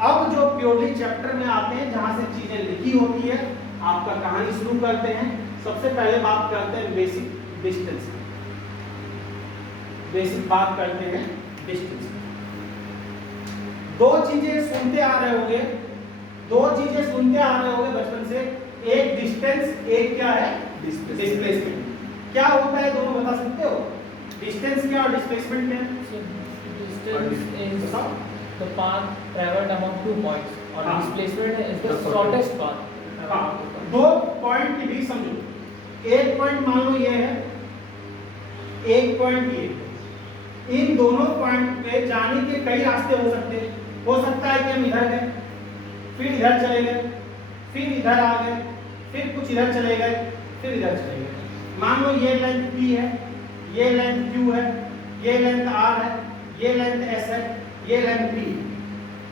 अब जो purely chapter में आते हैं जहां से चीजें लिखी होती है, आपका कहानी शुरू करते हैं। सबसे पहले बात करते हैं बेसिक डिस्टेंस की। बेसिक बात करते हैं डिस्टेंस की। दो चीजें सुनते आ रहे होंगे, बचपन से। एक डिस्टेंस, एक क्या है डिस्प्लेसमेंट। क्या होता है दोनों बता सकते हो? डिस्टेंस क्या और डिस्प्लेसमेंट क्या? Distance is बताओ। the path traveled among 2 points और हाँ। displacement is the shortest path. हाँ, दो पॉइंट के बीच समझो। एक पॉइंट मान लो ये है, एक पॉइंट ये। इन दोनों पॉइंट पे जाने के कई रास्ते हो सकते हैं। हो सकता है कि हम इधर गए, फिर इधर चले गए, फिर इधर आ गए, फिर कुछ इधर चले गए, फिर इधर चले गए। मान लो ये लेंथ P है, ये लेंथ Q है, ये लेंथ R है, ये लेंथ S है, ये लेंथ T।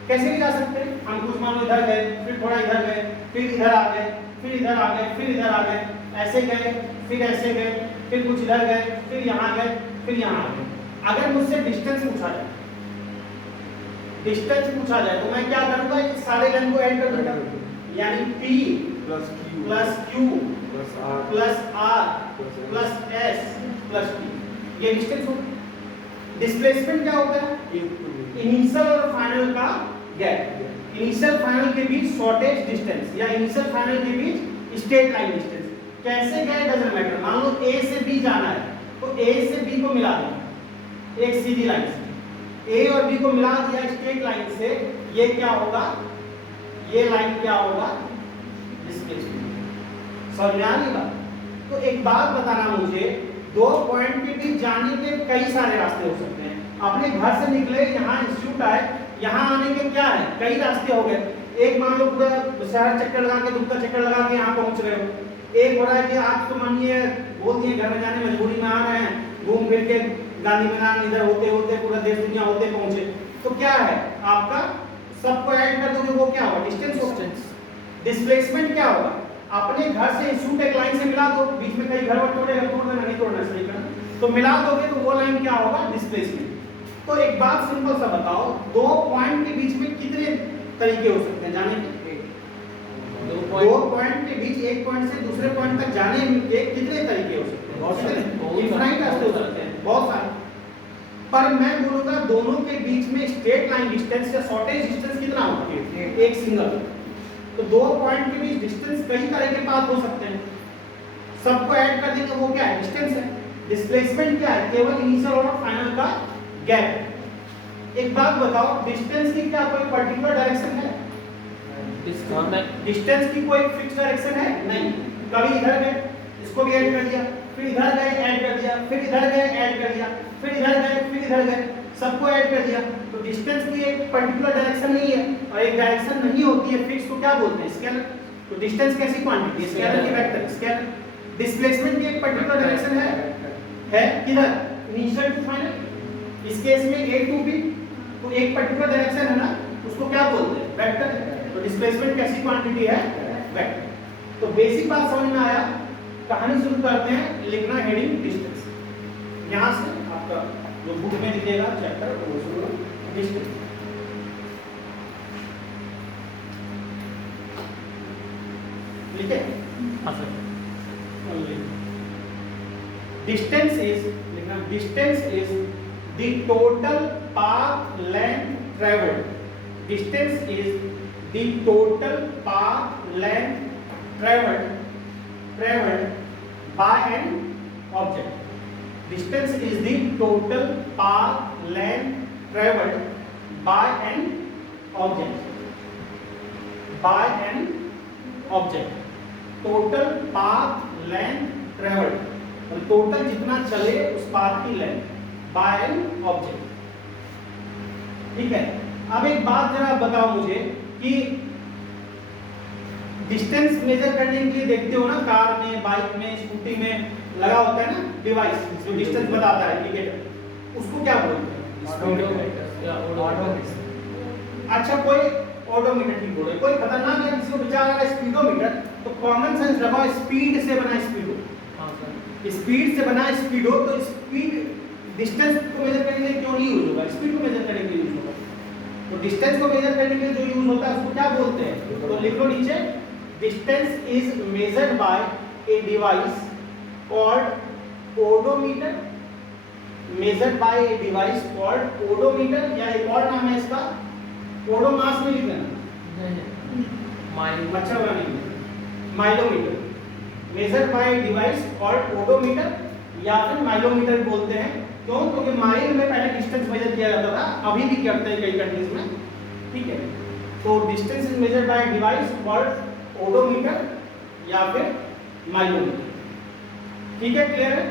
कैसे भी जा सकते हैं हम? कुछ मान लो इधर गए, फिर थोड़ा इधर गए, फिर इधर आ गए, फिर इधर आ गए, फिर इधर आ गए, ऐसे गए, फिर ऐसे गए, फिर कुछ इधर गए, फिर यहाँ गए, फिर यहाँ आ गए। अगर मुझसे डिस्टेंस पूछा जाए, तो मैं क्या करूंगा? इस सारे लेंथ को ऐड कर दूंगा, यानी P plus Q plus R plus S plus T। ये डिस्टेंस होगा। डिस्प्लेसमेंट क्या होता है? इनिशियल और फाइनल का गैप। इनिशियल फाइनल के बीच शॉर्टेज डिस्टेंस या इनिशियल फाइनल के बीच स्ट्रेट लाइन डिस्टेंस। कैसे गए डजंट मैटर। मान लो A से B जाना है, तो A से B को मिला दो एक सीधी लाइन से। A और B को मिला दिया स्ट्रेट लाइन से, ये क्या होगा? ये लाइन क्या होगा? डिस्प्लेसमेंट। समझ में आ रही बात? तो एक बात बताना मुझे, दो पॉइंट के बीच जाने के कई सारे रास्ते हो सकते हैं। अपने घर से निकले, यहाँ इंस्टीट्यूट आए, यहाँ आने के क्या है? कई रास्ते हो गए। एक मान लो पूरा शहर चक्कर लगा के, दूसरा चक्कर लगा के यहाँ पहुँच रहे हो। एक हो रहा है कि आप तो मानिए बोल दिए घर में जाने मजबूरी में आ रहे हैं, घूम फिर के गांधी मैदान इधर होते होते पूरा देश दुनिया होते पहुंचे, तो क्या है आपका? सबको ऐड कर दोगे, वो क्या होगा? डिस्टेंस। डिस्प्लेसमेंट क्या होगा? अपने घर से इंस्टीट्यूट एक लाइन से मिला दो, बीच में कई घर तोड़ेगा, तोड़ना नहीं तोड़ना, सही करना, तो मिला दोगे तो वो लाइन क्या होगा? डिस्प्लेसमेंट। तो एक बात सिंपल सा बताओ, दो पॉइंट के बीच में कितने तरीके हो सकते हैं जाने के? दो पॉइंट के बीच एक पॉइंट से दूसरे पॉइंट तक जाने के कितने तरीके हो सकते हैं? बहुत सारे, इनफाइनाइट रास्ते हो सकते हैं, बहुत सारे। पर मैं बोलूंगा दोनों के बीच में स्ट्रेट लाइन डिस्टेंस या शॉर्टेज डिस्टेंस कितना होता है? एक सिंगल। तो दो पॉइंट के बीच डिस्टेंस कई तरह के पाथ हो सकते हैं, सबको ऐड कर देंगे, वो क्या है? डिस्टेंस है। डिस्प्लेसमेंट क्या है? केवल इनिशियल और फाइनल का गैप। एक बात बताओ, डिस्टेंस की क्या कोई पर्टिकुलर डायरेक्शन है? डिस्टेंस की कोई फिक्स डायरेक्शन है? नहीं। कभी इधर गए, इसको भी ऐड कर दिया, फिर इधर गए, ऐड कर दिया, फिर इधर गए, ऐड कर दिया, फिर इधर गए, फिर इधर गए, सबको ऐड कर दिया। तो डिस्टेंस की एक पर्टिकुलर डायरेक्शन नहीं है, और एक डायरेक्शन नहीं होती है फिक्स, तो क्या बोलते हैं? स्केलर। तो डिस्टेंस कैसी क्वांटिटी है? स्केलर की वेक्टर, स्केलर। डिस्प्लेसमेंट की एक पर्टिकुलर डायरेक्शन है किधर? Initial to final. इस केस में A टू B, तो एक पर्टिकुलर डायरेक्शन है ना, उसको क्या बोलते हैं? वेक्टर। तो डिस्प्लेसमेंट कैसी क्वांटिटी है? वेक्टर। तो बेसिक बात समझ में आया। कहानी शुरू करते हैं, लिखना हेडिंग डिस्टेंस। यहां से आपका जो बुक में लिखेगा चैप्टर वो शुरू डिस्टेंस। लिखे? हाँ सर। डिस्टेंस इज, लिखना, distance is the total path length travelled. Distance is the total path length traveled by an object. Distance is the total path length traveled by an object. By an object. Total path length traveled. Total जितना चले उस path की length by an object. ठीक है। अब एक बात जरा बताओ मुझे कि डिस्टेंस मेजर करने के लिए देखते हो ना, कार में, बाइक में, स्कूटी में लगा होता है ना डिवाइस जो डिस्टेंस बताता है, इंडिकेटर, उसको क्या बोलते हैं? अच्छा, कोई ऑडोमीटर ठीक बोले, कोई खतरनाक है किसी को विचार आ रहा है स्पीडोमीटर, तो कॉमन सेंस लगाओ, स्पीड से बना स्पीडो। स्पीड से बना स्पीडो, तो स्पीड डिस्टेंस को मेजर करने के लिए क्यों नहीं यूज होगा? स्पीड को मेजर करने के लिए यूज होगा। तो डिस्टेंस को मेजर करने के लिए जो यूज लिख लो नीचे, distance is measured by a device called odometer, measured by a device called odometer, या एक और नाम है इसका ओडोमास में लिख लेना, मच्छर वाला नहीं, milometer, measured by a device called odometer या फिर माइलोमीटर बोलते हैं। क्यों? क्योंकि माइल में पहले डिस्टेंस मेजर किया जाता था, अभी भी करते हैं कई कंट्रीज में, ठीक है। तो distance is measured by device called odometer या फिर माइलोमीटर, ठीक है, क्लियर है।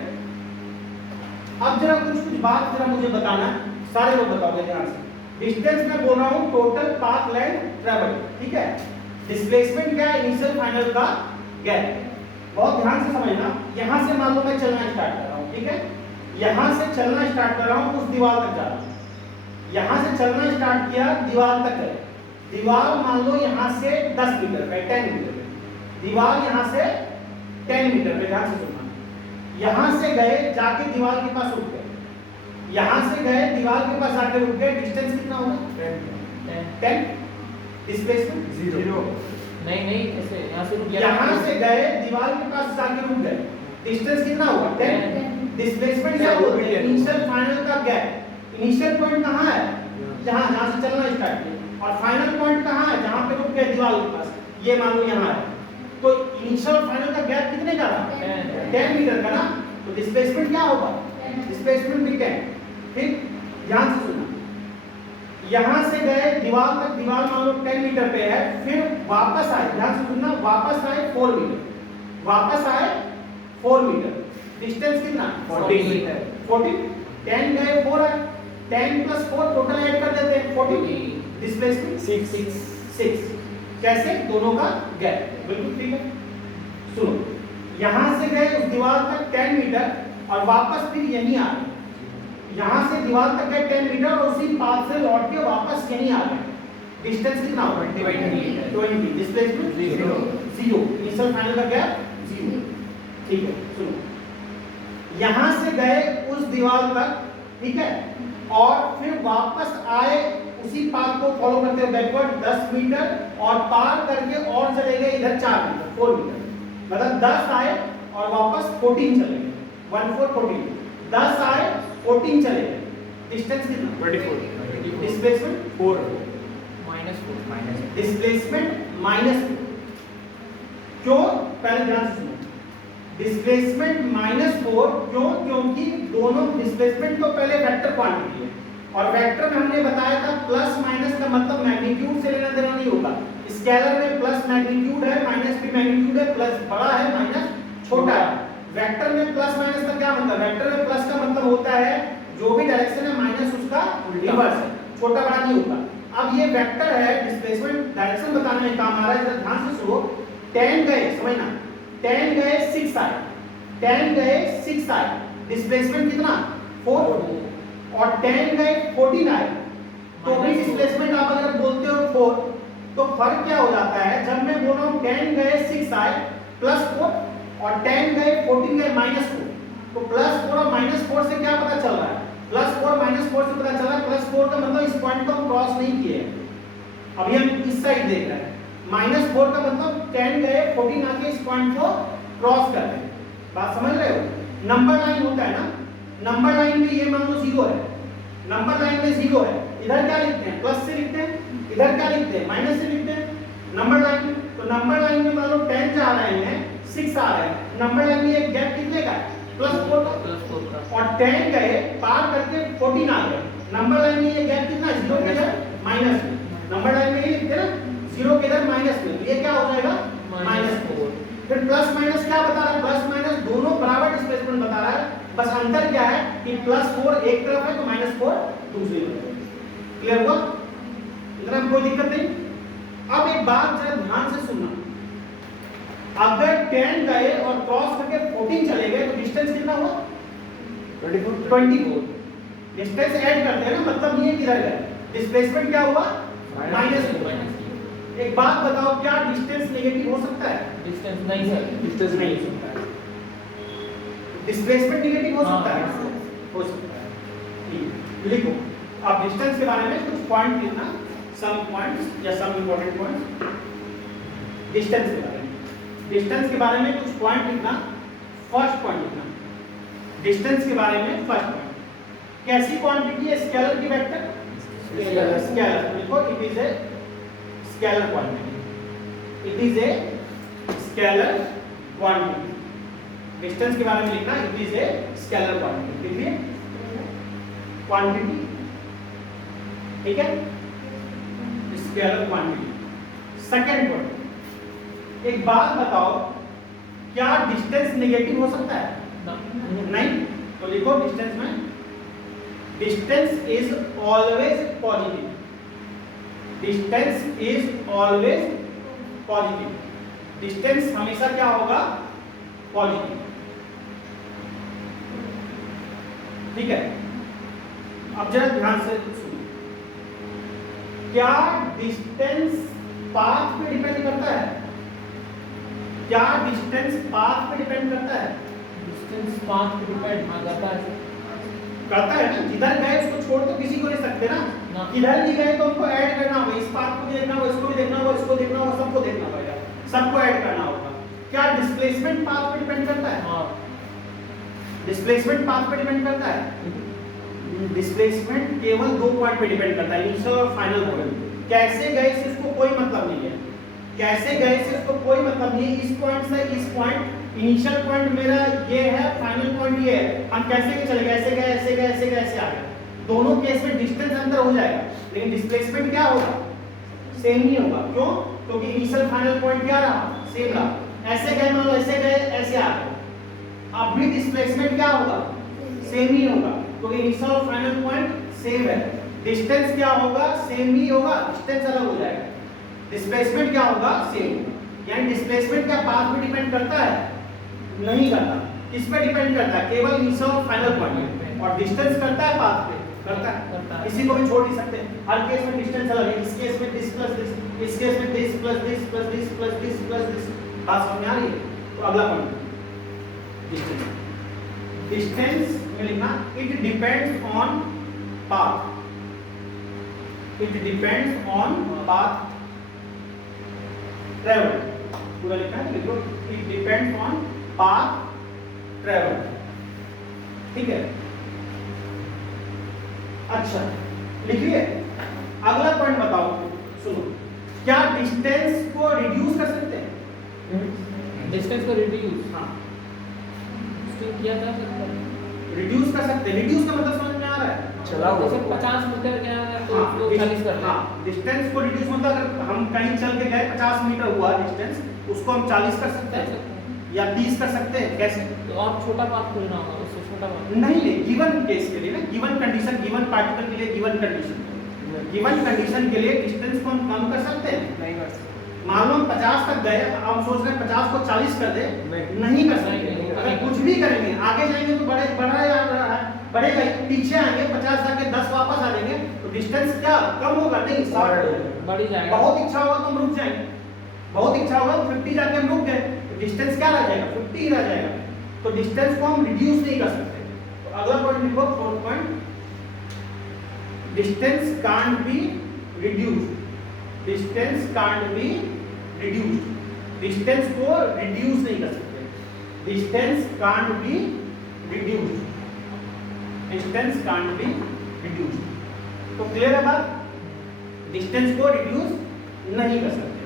अब जरा कुछ बात जरा मुझे बताना, सारे लोग बताओगे ध्यान से। डिस्टेंस में बोल रहा हूं टोटल पाथ लेंथ ट्रेवल, ठीक है। डिस्प्लेसमेंट क्या है? इनिशियल फाइनल का गैप। बहुत ध्यान से समझना, यहां से मान लो मैं चलना स्टार्ट कर रहा हूं, ठीक है, यहां से चलना स्टार्ट कर रहा हूं, उस दीवार तक जा रहा हूं, यहां से चलना स्टार्ट किया, दीवार तक गए, दीवार मान लो यहां से 10 मीटर पे, 10 मीटर पे, दीवार यहां से 10 मीटर पे, ध्यान से सुनना, यहां से गए जाके दीवार के पास रुक गए, यहां से गए दीवार के पास आके रुक गए, डिस्टेंस कितना होगा? 10, डिस्प्लेसमेंट 0। नहीं ऐसे यहाँ से रुक गया, यहां से गए दीवार के पास जाके रुक गए, डिस्टेंस कितना होगा? 10। डिस्प्लेसमेंट क्या बोलते हैं? इनिशियल फाइनल का गैप। इनिशियल पॉइंट कहां है? जहां से चलना स्टार्ट किया, और फाइनल पॉइंट कहां है? जहां पे रुक गए दीवार के पास, ये मान लो यहां है। तो इनिशियल और फाइनल का गैप कितने का था? 10 मीटर का ना। तो डिस्प्लेसमेंट क्या होगा? डिस्प्लेसमेंट भी 10। फिर ध्यान से सुनना, यहां से गए दीवार तक, दीवार मान लो 10 मीटर पे है, फिर वापस आए, ध्यान से सुनना, वापस आए 4 मीटर, वापस आए 4 मीटर, डिस्टेंस कितना? 40 मीटर। 40, 10 गए 4 आए, 10 प्लस 4 टोटल ऐड कर देते हैं 40, डिस्प्लेसमेंट 6। कैसे? दोनों का गैप, बिल्कुल ठीक है। सुनो, यहां से गए उस दीवार तक 10 मीटर और वापस फिर यहीं आ गए, यहां से दीवार तक गए 10 मीटर और उसी पाथ से लौट के वापस यहीं आ गए, डिस्टेंस कितना होगा? 20, डिस्प्लेसमेंट 0। इनिशियल फाइनल का गैप 0, ठीक है। सुनो, यहां से गए उस दीवार तक, ठीक है, और फिर वापस आए उसी पाथ को फॉलो करते हुए बैकवर्ड 10 मीटर और पार करके और चले गए इधर 4 मीटर, 4 मीटर, मतलब 10 आए और वापस 14 चले गए, 1 4 14, 10 आए 14 चले गए, डिस्टेंस कितना? 24। Displacement 4, -4 displacement -4। क्यों? पहले ध्यान से सुनो, डिस्प्लेसमेंट -4 क्यों? क्योंकि दोनों डिस्प्लेसमेंट तो पहले वेक्टर क्वांटिटी है, और वेक्टर में हमने बताया था प्लस माइनस का मतलब मैग्नीट्यूड से लेना देना नहीं होगा। स्केलर में प्लस मैग्नीट्यूड है, माइनस भी मैग्नीट्यूड है, प्लस बड़ा है, माइनस छोटा है। वेक्टर में प्लस माइनस का क्या मतलब? वेक्टर में प्लस का मतलब होता है जो भी डायरेक्शन है माइनस उसका रिवर्स है, छोटा बड़ा नहीं होता। अब ये वेक्टर है, डिस्प्लेसमेंट डायरेक्शन बताने में काम आ रहा है, जरा ध्यान से सुनो। 10 गए, समझना, 10 गए 6 आए, 10 गए 6 आए, डिस्प्लेसमेंट कितना? 4, और 10 गए 14 आए, तो भी डिस्प्लेसमेंट आप अगर बोलते हो 4, तो फर्क क्या हो जाता है? जब मैं बोल रहा हूं 10 गए 6 आए प्लस 4 और 10 गए 14 गए -4, तो +4 और -4 से क्या पता चल रहा है? +4 -4 से पता चल रहा है +4 का मतलब इस पॉइंट को हम क्रॉस नहीं किए हैं, अभी हम इस साइड देख रहे हैं। -4 का मतलब 10 गए 14 आके इस पॉइंट को क्रॉस कर रहे हैं। बात समझ रहे हो? नंबर लाइन होता है ना, नंबर लाइन में ये मान लो 0 है, नंबर लाइन में 0 है, इधर क्या लिखते हैं? प्लस से लिखते हैं, इधर क्या लिखते हैं? माइनस से लिखते हैं नंबर लाइन में। तो नंबर लाइन में मान लो 10 जा रहे हैं, 6 आ रहे हैं, नंबर लाइन में एक गैप कितने का? +4 का, और 10 गए पार करके 14 आ गए, नंबर लाइन में ये गैप कितना? 0 के इधर माइनस में, नंबर लाइन में ये लिखते हैं ना 0 के इधर माइनस में, ये क्या हो जाएगा? -4। फिर प्लस माइनस क्या बता रहा है? प्लस माइनस दोनों बराबर डिस्प्लेसमेंट बता रहा है, बस अंतर क्या है कि +4 एक तरफ है तो -4 दूसरी तरफ है। क्लियर हुआ? इतना कोई दिक्कत नहीं। अब एक बात जरा ध्यान से सुनना, अगर 10 गए और क्रॉस करके 14 चले गए तो डिस्टेंस कितना हुआ? 24। डिस्टेंस ऐड करते हैं ना, मतलब ये किधर गए, डिस्प्लेसमेंट क्या हुआ? -4। एक बात बताओ, क्या डिस्टेंस नेगेटिव हो सकता है? डिस्टेंस नहीं सर, डिस्टेंस नहीं हो सकता है। डिस्प्लेसमेंट नेगेटिव हो सकता है? हो सकता है। ठीक, लिखो आप डिस्टेंस के बारे में कुछ पॉइंट लिखना, सम पॉइंट्स या सम इंपॉर्टेंट पॉइंट्स। डिस्टेंस के बारे में। डिस्टेंस के बारे में कुछ पॉइंट लिखना। फर्स्ट पॉइंट लिखना डिस्टेंस के बारे में। फर्स्ट पॉइंट, कैसी क्वांटिटी है? स्केलर की वेक्टर स्केलर। देखो it is a scalar quantity, it is a scalar quantity. Distance के बारे में लिखना, it is a scalar quantity. लिखिए क्वांटिटी, ठीक है, स्केलर क्वांटिटी। सेकंड पॉइंट, एक बात बताओ, क्या डिस्टेंस नेगेटिव हो सकता है? नहीं। तो लिखो डिस्टेंस में, distance is always positive. Distance is always positive. Distance हमेशा क्या होगा? पॉजिटिव। ठीक है, अब जरा ध्यान से सुनो, क्या डिस्टेंस पाथ पे डिपेंड करता है? क्या डिस्टेंस पाथ पे डिपेंड करता है? डिस्टेंस पाथ पे डिपेंड करता है ना। जिधर गए उसको छोड़ तो किसी को नहीं सकते ना। किधर भी गए तो उनको ऐड करना होगा। इस पाथ को भी देखना होगा, इसको भी देखना होगा, इसको देखना होगा, सबको देखना पड़ेगा, सबको ऐड करना होगा। क्या डिस्प्लेसमेंट पाथ पे डिपेंड करता है? हाँ। डिस्प्लेसमेंट पाथ पे डिपेंड करता है? डिस्प्लेसमेंट केवल दो पॉइंट पे डिपेंड करता है, इनिशियल और फाइनल पॉइंट। कैसे गए से इसको कोई मतलब नहीं है। कैसे गए से इसको कोई मतलब नहीं है। इस पॉइंट से इस पॉइंट, इनिशियल पॉइंट मेरा ये है, फाइनल पॉइंट ये है। हम कैसे के चले गए? ऐसे गए, ऐसे गए, ऐसे गए, ऐसे आ गए। दोनों केस में डिस्टेंस अंतर हो जाएगा, लेकिन डिस्प्लेसमेंट क्या होगा? सेम ही होगा। क्यों? क्योंकि इनिशियल फाइनल पॉइंट क्या रहा? सेम रहा। ऐसे गए मान लो, ऐसे गए, ऐसे आ गए, अब भी डिस्प्लेसमेंट क्या होगा? सेम ही होगा, क्योंकि इनिशियल और फाइनल पॉइंट सेम है। डिस्टेंस क्या होगा? सेम ही होगा, डिस्टेंस अलग हो जाएगा। डिस्प्लेसमेंट क्या होगा? सेम होगा। यानी डिस्प्लेसमेंट क्या पाथ पे डिपेंड करता है? नहीं करता। किस पे डिपेंड करता है? केवल इनिशियल और फाइनल पॉइंट पे। और डिस्टेंस करता है पाथ पे? करता है। किसी को भी छोड़ नहीं सकते। हर केस में डिस्टेंस अलग है। इस केस में दिस प्लस दिस, इस केस में this plus this plus this plus this plus this. बात समझ में आ रही है? तो अगला पॉइंट डिस्टेंस। डिस्टेंस में लिखना, it depends on path. It depends on path travel. पूरा लिखना है, लिखो it depends on path travel. ठीक है, अच्छा लिखिए। अगला पॉइंट बताओ, सुनो, क्या डिस्टेंस को रिड्यूस कर सकते हैं? डिस्टेंस को रिड्यूस, हाँ, किया जा सकता है। रिड्यूस कर सकते हैं। रिड्यूस का मतलब समझ में आ रहा है? चला हुआ। जैसे 50 मीटर गया है तो उसको 40 कर दें। हाँ, डिस्टेंस को रिड्यूस मतलब अगर हम कहीं चल के गए 50 मीटर हुआ डिस्टेंस, उसको हम 40 कर सकते हैं या 30 कर सकते हैं। कैसे? तो आप छोटा पाथ खोलना होगा, उससे छोटा पाथ नहीं, गिवन केस के लिए ना, गिवन कंडीशन, गिवन पार्टिकल के लिए गिवन कंडीशन, गिवन कंडीशन के लिए डिस्टेंस को हम कम कर सकते हैं? नहीं कर सकते। मान लो हम 50 तक गए, अब हम सोच रहे हैं 50 को 40 कर दे, नहीं कर सकते। अगर कुछ भी करेंगे, आगे जाएंगे तो बढ़ा जा रहा है, बढ़ेगा ही। पीछे आएंगे 50 जाके 10 वापस आ जाएंगे, तो डिस्टेंस क्या कम होगा? नहीं, शॉर्ट बढ़ ही जाएगा। बहुत इच्छा होगा तो हम रुक जाएंगे, बहुत इच्छा होगा तो 50 जाके हम रुक गए, तो डिस्टेंस क्या रह जाएगा? 50 ही रह जाएगा। तो डिस्टेंस को हम रिड्यूस नहीं कर सकते। तो अगला पॉइंट लिखो, fourth point, distance can't be reduced. Distance can't be reduced. Distance को रिड्यूस नहीं कर सकते। Distance can't be reduced. Distance can't be reduced. तो क्लियर है बात? डिस्टेंस को रिड्यूस नहीं कर सकते।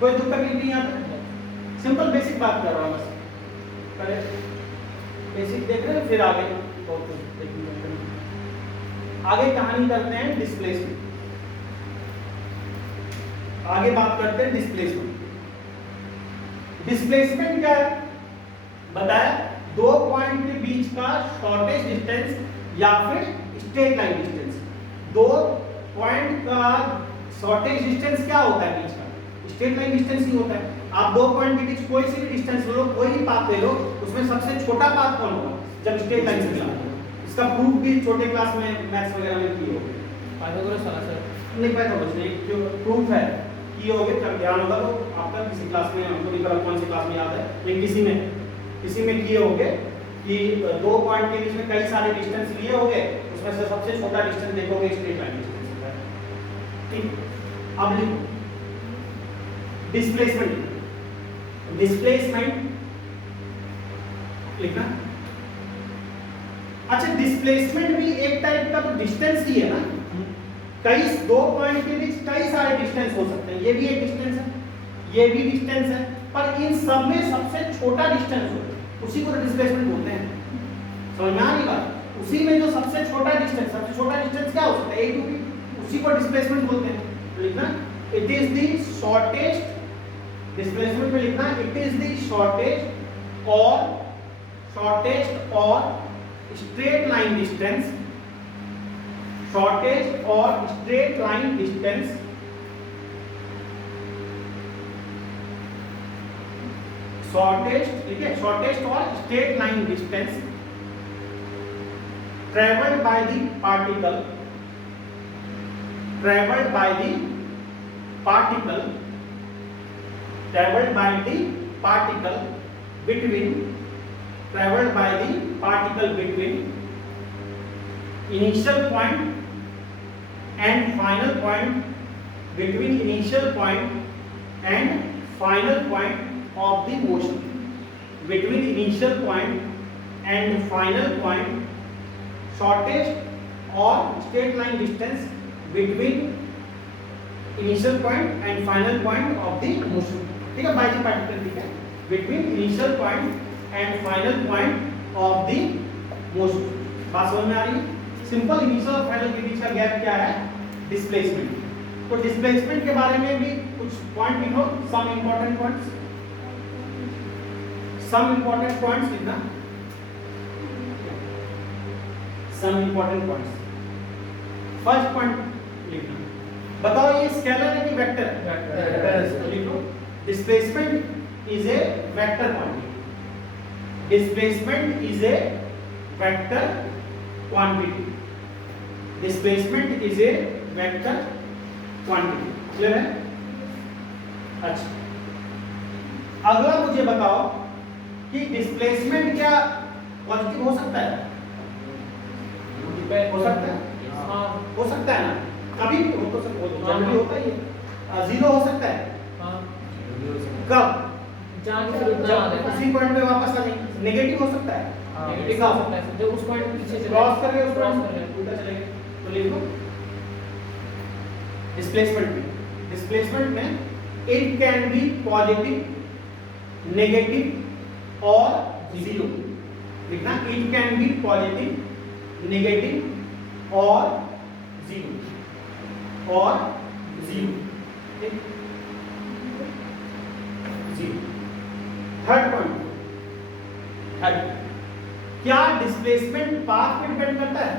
कोई दुख तकलीफ नहीं आता। सिंपल बेसिक बात कर रहा हूं बस। पहले बेसिक देख रहे हैं, फिर आगे बहुत कुछ देखेंगे। आगे कहानी करते हैं डिस्प्लेसमेंट। आगे बात करते हैं डिस्प्लेसमेंट। डिस्प्लेसमेंट क्या है? बताया, दो पॉइंट के बीच का शॉर्टेस्ट डिस्टेंस या फिर स्ट्रेट लाइन डिस्टेंस। दो पॉइंट का शॉर्टेस्ट डिस्टेंस क्या होता है बीच का? स्ट्रेट लाइन डिस्टेंस ही होता है। आप दो पॉइंट के बीच कोई सी भी डिस्टेंस लो, कोई भी पाथ ले लो, उसमें सबसे छोटा पाथ कौन होगा? जब स्ट्रेट लाइन से चला। इसका प्रूफ भी छोटे क्लास में मैथ्स वगैरह में किए होंगे। पाइथागोरस वाला सर नहीं, पाइथागोरस नहीं, जो प्रूफ है किए होंगे, जब ध्यान होगा तो आपका किसी क्लास में, हमको नहीं पता कौन सी क्लास में याद है, लेकिन किसी में किए होंगे कि दो पॉइंट के बीच में कई सारे डिस्टेंस लिए होंगे, उसमें से सबसे छोटा डिस्टेंस देखोगे स्ट्रेट लाइन डिस्टेंस होता है। ठीक, अब लिखो डिस्प्लेसमेंट, डिस्प्लेसमेंट लिखना। अच्छा, डिस्प्लेसमेंट भी एक टाइप का तो डिस्टेंस ही है ना, कई दो पॉइंट के बीच कई सारे डिस्टेंस हो सकते हैं, ये भी एक डिस्टेंस है, ये भी डिस्टेंस है, पर इन सब में सबसे छोटा डिस्टेंस हो उसी को डिस्प्लेसमेंट बोलते हैं। समझ में आ रही बात? उसी में जो सबसे छोटा डिस्टेंस क्या हो सकता है, ए टू बी, उसी को डिस्प्लेसमेंट बोलते हैं। तो लिखना it is the shortest, displacement में लिखना इट इज द शॉर्टेस्ट और स्ट्रेट लाइन डिस्टेंस, शॉर्टेस्ट और स्ट्रेट लाइन डिस्टेंस शॉर्टेस्ट, ठीक है, शॉर्टेस्ट और straight line distance traveled by the particle, traveled by the particle, traveled by the particle between, traveled by the particle between initial point and final point, between initial point and final point of the motion, between initial point and final point, shortest or straight line distance between initial point and final point of the motion, ठीक है, by the particle, ठीक है, between initial point and final point of the motion। बात समझ में आ रही है? Simple initial और फाइनल के बीच का गैप क्या है, डिस्प्लेसमेंट। तो डिस्प्लेसमेंट के बारे में भी कुछ पॉइंट लिखो, some important points, some important points लिखना, some important points. First point लिखना, बताओ ये स्केलर है कि वेक्टर है? वेक्टर। लिखो displacement is a vector quantity, displacement is a vector quantity, displacement is a vector quantity. Clear है? अच्छा, अगला मुझे बताओ कि डिस्प्लेसमेंट क्या पॉजिटिव हो सकता है? हो सकता है, हाँ हो सकता है ना, कभी भी हो तो सकता है, होता ही है। जीरो हो सकता है, हाँ कब? जब उसी पॉइंट पे वापस आ जाएंगे। नेगेटिव हो सकता है, नेगेटिव हो सकता है जब उस पॉइंट के पीछे चले क्रॉस करके उस क्रॉस पॉइंट कर उधर चलेंगे। तो लिखो डिस्प्लेसमेंट में, डिस्प्लेसमेंट में it can be positive, negative और जीरो। लिखना it can be positive, negative और जीरो, और zero, zero. Third point, third, क्या डिस्प्लेसमेंट पाथ पे डिपेंड करता है?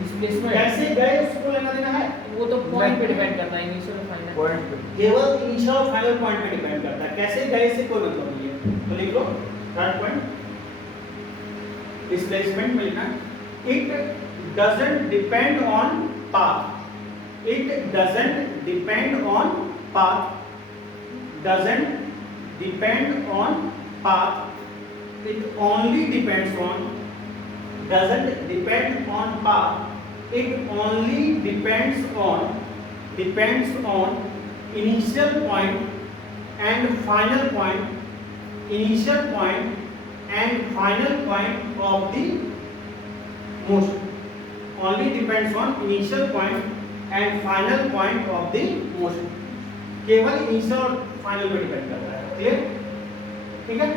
डिस्प्लेसमेंट कैसे गए उसको लेना देना है, वो तो पॉइंट पे डिपेंड करता है, इनिशियल और फाइनल पॉइंट पे, केवल इनिशियल और फाइनल पॉइंट पे डिपेंड करता है, कैसे गए से कोई मतलब नहीं है। तो लिख लो थर्ड पॉइंट, डिस्प्लेसमेंट में लिखना it doesn't depend on path, it doesn't depend on path, doesn't depend on path, it only depends on, doesn't depend on path, it only depends on initial point and final point, initial point and final point of the motion, only depends on initial point and final point of the motion, केवल initial और final पे depend करता है। Clear? ठीक है,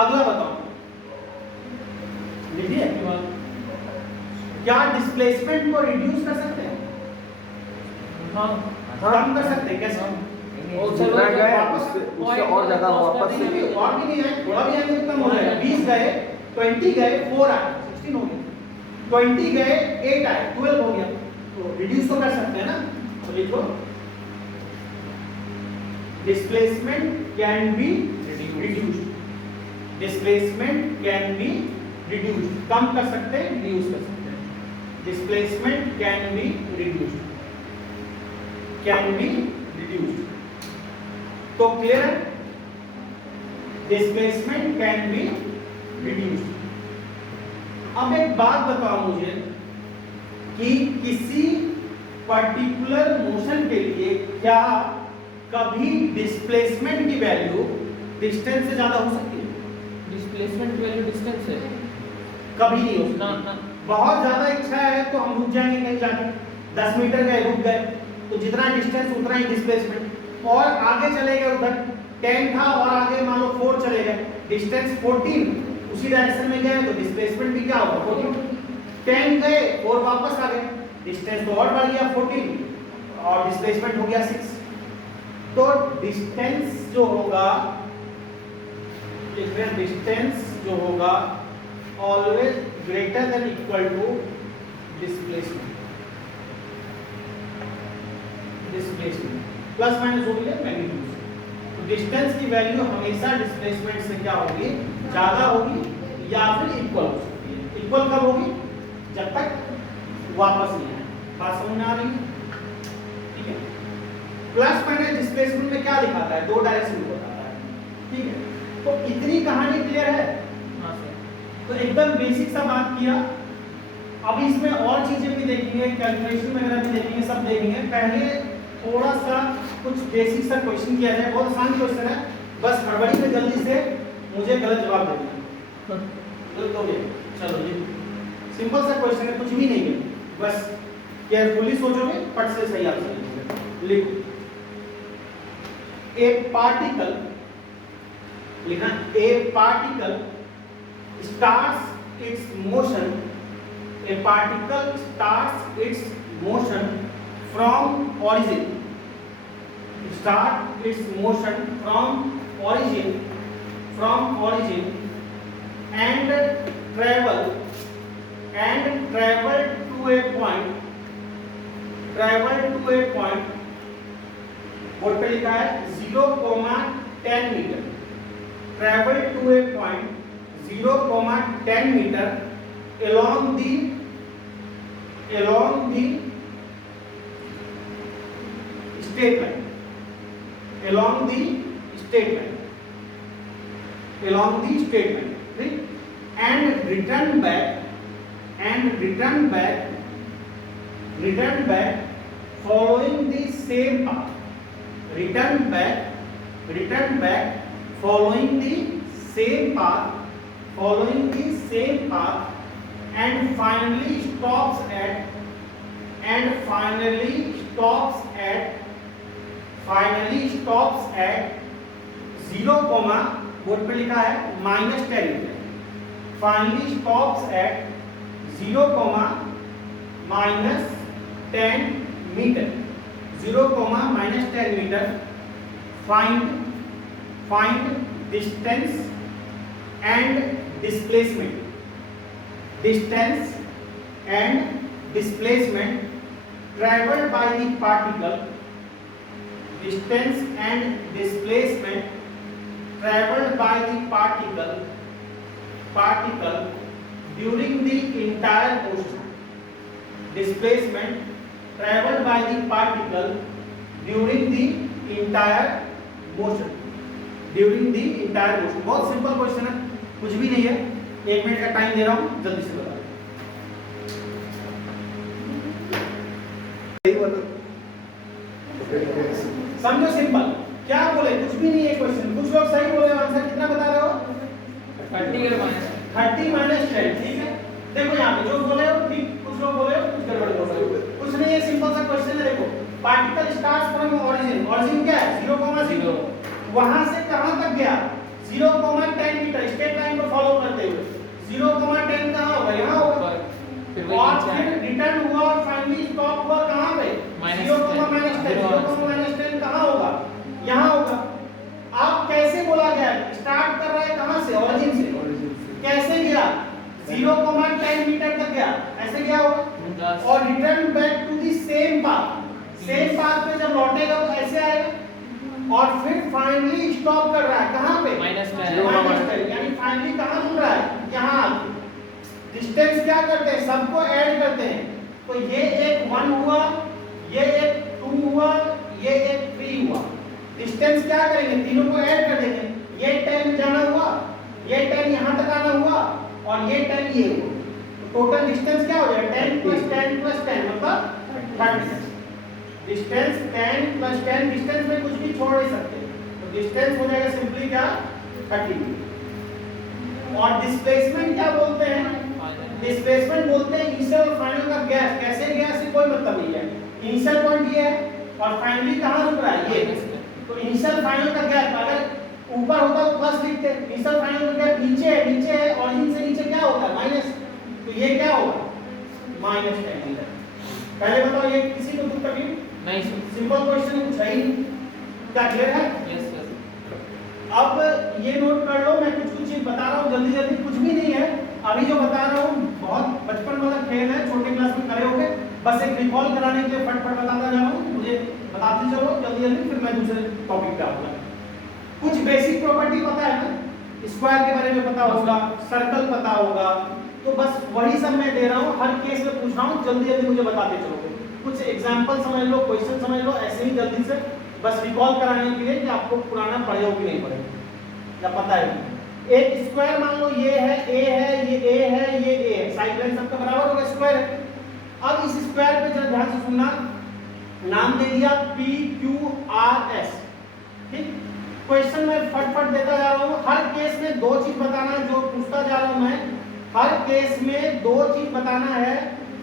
अगला बताओ, लिखिए क्या डिस्प्लेसमेंट को रिड्यूस कर सकते हैं? हाँ कम कर सकते हैं, कैसे? जितना गए उससे और ज्यादा वापस नहीं, और भी नहीं आए, थोड़ा भी आएंगे तो कम हो जाएगा। 20 गए, 20 गए, 4 आए, 16 हो गया, 20 गए, 8 आए, 12 हो गया, तो रिड्यूस तो कर सकते हैं ना। तो लिखो displacement can be reduced, displacement can be reduced, कम कर सकते हैं, रिड्यूस कर सकते हैं। Displacement can be reduced, can be reduced. तो क्लियर है, डिस्प्लेसमेंट कैन बी रिड्यूस्ड। अब एक बात बताओ मुझे कि किसी पर्टिकुलर मोशन के लिए क्या कभी डिस्प्लेसमेंट की वैल्यू डिस्टेंस से ज्यादा हो सकती है? डिस्प्लेसमेंट वैल्यू डिस्टेंस है कभी नहीं हो ना सकती। ना बहुत ज्यादा इच्छा है तो हम रुक जाएंगे कहीं जाके, 10 मीटर गए रुक गए, तो जितना डिस्टेंस उतना ही डिस्प्लेसमेंट, और आगे चले गए उधर 10 था और आगे मान लो 4 चले गए, डिस्टेंस 14, उसी डायरेक्शन में गए तो डिस्प्लेसमेंट भी क्या होगा 14। 10 गए और वापस आ गए, डिस्टेंस तो और बढ़ गया 14 और डिस्प्लेसमेंट हो गया 6। तो डिस्टेंस जो होगा, डिस्टेंस जो होगा always greater than equal to displacement. Displacement plus minus हो गया मैग्नीट्यूड से, तो डिस्टेंस की वैल्यू हमेशा डिस्प्लेसमेंट से क्या होगी, ज्यादा होगी या फिर इक्वल हो सकती है। इक्वल कब होगी, जब तक वापस नहीं आए। बात समझ में आ रही है? ठीक है। प्लस माइनस डिस्प्लेसमेंट में क्या दिखाता है, 2 डायरेक्शन में बताता है। ठीक है, तो इतनी कहानी क्लियर है। हाँ सर। तो एकदम बेसिक सा बात किया। अब इसमें और चीजें भी देखेंगे, कैलकुलेशन वगैरह भी देखेंगे, सब देखेंगे। पहले थोड़ा सा कुछ बेसिक सा क्वेश्चन किया जाए, बहुत आसान क्वेश्चन है, बस हड़बड़ी में जल्दी से मुझे गलत जवाब दे देना। गलत हो गया, चलो जी सिंपल सा क्वेश्चन है, कुछ भी नहीं है, बस केयरफुली सोचोगे फट से सही आंसर लिखोगे। लिखो, ए पार्टिकल, लिखना ए particle starts its motion, a particle starts its motion from origin, start its motion from origin and travel to a point, board पे लिखा है 0,10 metre, travel to a point 0,10 meter along the straight line, right? And return back following the same path, return back following the same path and finally stops at 0, board पे लिखा है -10 meter, finally stops at 0, -10 meter, 0, -10 meter. find distance and displacement, traveled by the particle, distance and displacement traveled by the particle during the entire motion, displacement traveled by the particle during the entire motion, बहुत simple question है, कुछ भी नहीं है। 1 minute का time दे रहा हूं, जल्दी से बता। समझो सिंपल, क्या बोले, कुछ भी नहीं है क्वेश्चन। कुछ लोग सही बोले, आंसर कितना बता रहे हो, 30 माइनस 10। ठीक है, देखो यहाँ पे जो बोले हो ठीक, कुछ लोग बोले हो कुछ गड़बड़ बोल रहे हो, कुछ नहीं है, सिंपल सा क्वेश्चन है। देखो, पार्टिकल स्टार्ट्स फ्रॉम ओरिजिन क्या है 0,0, वहां से कहां तक गया 0,10 मीटर, स्ट्रेट लाइन को फॉलो करते हुए 0,10 कहां होगा, यहां होगा, और फिर रिटर्न हुआ और फाइनली स्टॉप हुआ कहां पे 0,10 कहां होगा, यहां होगा। आप कैसे बोला गया, स्टार्ट कर रहा है कहां से, ओरिजिन से, कैसे गया 0,10 मीटर तक गया, ऐसे गया होगा, और return back to the same path पे जब लौटेगा तो ऐसे आएगा, और फिर फाइनली स्टॉप कर रहा है कहां पे -10, यानी फाइनली कहां घूम रहा है, यहां। डिस्टेंस क्या करते हैं, सबको ऐड करते हैं, तो ये एक 1 हुआ, ये एक 2 हुआ, ये एक 3 हुआ। डिस्टेंस क्या करेंगे, तीनों को ऐड कर देंगे, ये 10 जाना हुआ, ये 10 यहां तक आना हुआ, और ये 10 ये हुआ, तो टोटल डिस्टेंस क्या हो जाएगा 10 + 10 + 10 मतलब 30। डिस्टेंस 10 प्लस 10, डिस्टेंस में कुछ भी छोड़ नहीं सकते, तो डिस्टेंस हो जाएगा सिंपली क्या 30। और डिस्प्लेसमेंट क्या बोलते हैं, डिस्प्लेसमेंट बोलते हैं इनिशियल और फाइनल का गैप, कैसे गया से कोई मतलब नहीं है, इनिशियल पॉइंट ये है और फाइनली कहां रुक रहा है ये, तो इनिशियल फाइनल का गैप अगर ऊपर होता तो प्लस लिखते, इनिशियल फाइनल का गैप नीचे है, ऑरिजिन से नीचे क्या होता है माइनस, तो ये क्या होगा -10 मीटर। पहले बताओ ये किसी को दुख तकलीफ नहीं सिंपल क्वेश्चन कुछ है ही नहीं, क्या क्लियर है? Yes sir. अब ये नोट कर लो, मैं कुछ चीज बता रहा हूँ जल्दी जल्दी, कुछ भी नहीं है अभी जो बता रहा हूँ, बहुत बचपन वाला खेल है, छोटे क्लास में खड़े होके बस एक रिकॉल कराने के लिए फटफट बताता जा रहा हूँ, मुझे बताते चलो जल्दी जल्दी, फिर मैं दूसरे टॉपिक पे आऊंगा। कुछ बेसिक प्रॉपर्टी पता है ना, स्क्वायर के बारे में पता होगा, सर्कल पता होगा, तो बस वही सब मैं दे रहा हूँ, हर केस में पूछ रहा हूँ, जल्दी जल्दी मुझे बताते चलोगे। कुछ एग्जाम्पल समझ लो, क्वेश्चन समझ लो, ऐसे ही जल्दी से बस रिकॉल कराने के लिए कि आपको पुराना पढ़े हो कि नहीं पढ़े या पता है। एक स्क्वायर मान लो ये है, ए है, ये ए है, ये ए है, साइड लाइन सबका बराबर होगा, स्क्वायर है। अब इस स्क्वायर पे जरा ध्यान से सुनना, नाम दे दिया पी क्यू आर एस, ठीक। क्वेश्चन में फटफट देता जा रहा हूँ, हर केस में दो चीज बताना, जो पूछता जा रहा हूँ मैं, हर केस में दो चीज बताना है,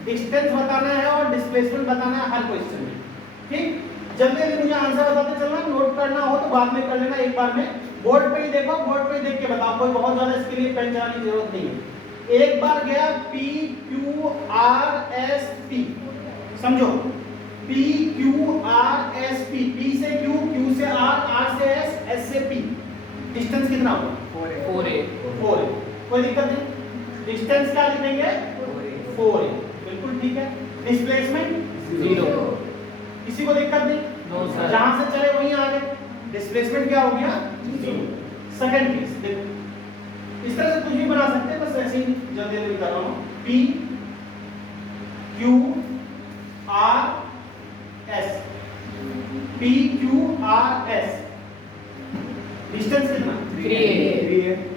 डिस्टेंस बताना है और डिस्प्लेसमेंट बताना है हर क्वेश्चन में, ठीक। जल्दी जल्दी मुझे आंसर बताते चलना, नोट करना हो तो बाद में कर लेना, एक बार में बोर्ड पे ही देखो, बोर्ड पे देख के बताओ, कोई बहुत ज्यादा इसके लिए पेन चलाने की जरूरत नहीं है। एक बार गया P Q R S P, समझो P Q R S P, P से क्यू, क्यू से आर, आर से एस, एस से पी, डिस्टेंस कितना होगा 4a, कोई दिक्कत नहीं, डिस्टेंस क्या लिखेंगे 4a, बिल्कुल ठीक है। डिस्प्लेसमेंट 0, किसी को दिक्कत नहीं, नो सर। जहां से चले वहीं आ गए, डिस्प्लेसमेंट क्या हो गया 0। सेकंड केस देखो, इस तरह से कुछ भी बना सकते हैं, बस ऐसे ही जल्दी जल्दी कर रहा हूं, P Q R S, P Q R S, distance कितना 3a,